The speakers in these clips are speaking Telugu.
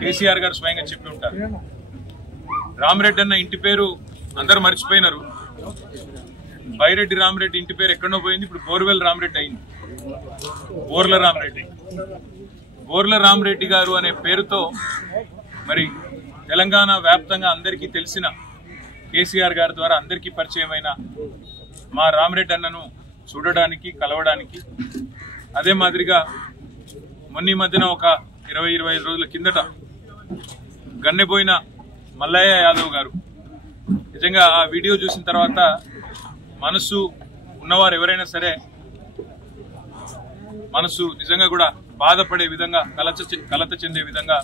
కేసీఆర్ గారు స్వయంగా చెప్పి ఉంటారు. రామరెడ్డి అన్న ఇంటి పేరు అందరు మర్చిపోయినారు. బైరెడ్డి రామరెడ్డి ఇంటి పేరు ఎక్కడో పోయింది, ఇప్పుడు బోర్వెల్ రామరెడ్డి అయింది. బోర్ల రామరెడ్డి. బోర్ల రామరెడ్డి గారు అనే పేరుతో మరి తెలంగాణ వ్యాప్తంగా అందరికీ తెలిసిన కేసీఆర్ గారి ద్వారా అందరికీ పరిచయమైన మా రామరెడ్డి అన్నను చూడడానికి, కలవడానికి, అదే మాదిరిగా మొన్న మధ్యన ఒక 20-25 రోజుల కిందట గన్నెపోయిన మల్లయ్య యాదవ్ గారు, నిజంగా ఆ వీడియో చూసిన తర్వాత మనసు ఉన్నవారు ఎవరైనా సరే మనసు నిజంగా కూడా బాధపడే విధంగా, కలత చెందే విధంగా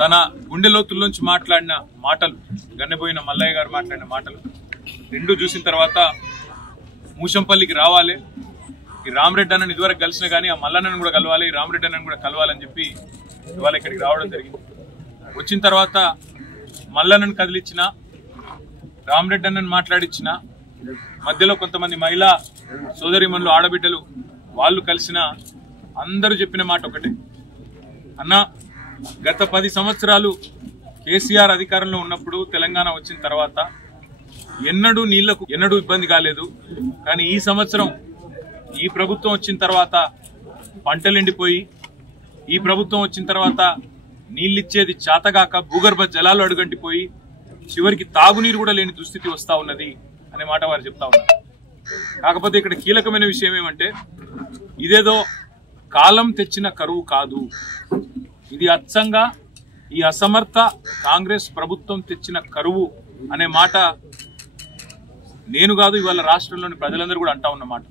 తన గుండె లోతుల్లోంచి మాట్లాడిన మాటలు, గన్నెపోయిన మల్లయ్య గారు మాట్లాడిన మాటలు రెండు చూసిన తర్వాత మూషంపల్లికి రావాలి, ఈ రామరెడ్డి అన్నని ఇదివరకు కలిసిన కానీ ఆ మల్లన్నను కూడా కలవాలి, ఈ రామరెడ్డి అన్నను కూడా కలవాలని చెప్పి ఇవాళ ఇక్కడికి రావడం జరిగింది. వచ్చిన తర్వాత మల్లన్నను కదిలిచ్చిన, రామరెడ్డి అన్నను మాట్లాడిచ్చిన, మధ్యలో కొంతమంది మహిళా సోదరిమణులు, ఆడబిడ్డలు వాళ్ళు కలిసిన అందరూ చెప్పిన మాట ఒకటే, అన్న గత 10 సంవత్సరాలు కేసీఆర్ అధికారంలో ఉన్నప్పుడు తెలంగాణ వచ్చిన తర్వాత ఎన్నడూ నీళ్లకు ఎన్నడూ ఇబ్బంది కాలేదు, కానీ ఈ సంవత్సరం ఈ ప్రభుత్వం వచ్చిన తర్వాత పంటలు ఎండిపోయి, ఈ ప్రభుత్వం వచ్చిన తర్వాత నీళ్ళిచ్చేది చాతగాక భూగర్భ జలాలు అడుగంటిపోయి చివరికి తాగునీరు కూడా లేని దుస్థితి వస్తా ఉన్నది అనే మాట వారు చెప్తా ఉన్నారు. కాకపోతే ఇక్కడ కీలకమైన విషయం ఏమంటే, ఇదేదో కాలం తెచ్చిన కరువు కాదు, ఇది అచ్చంగా ఈ అసమర్థ కాంగ్రెస్ ప్రభుత్వం తెచ్చిన కరువు అనే మాట నేను కాదు, ఇవాళ రాష్ట్రంలోని ప్రజలందరూ కూడా అంటా ఉన్నమాట.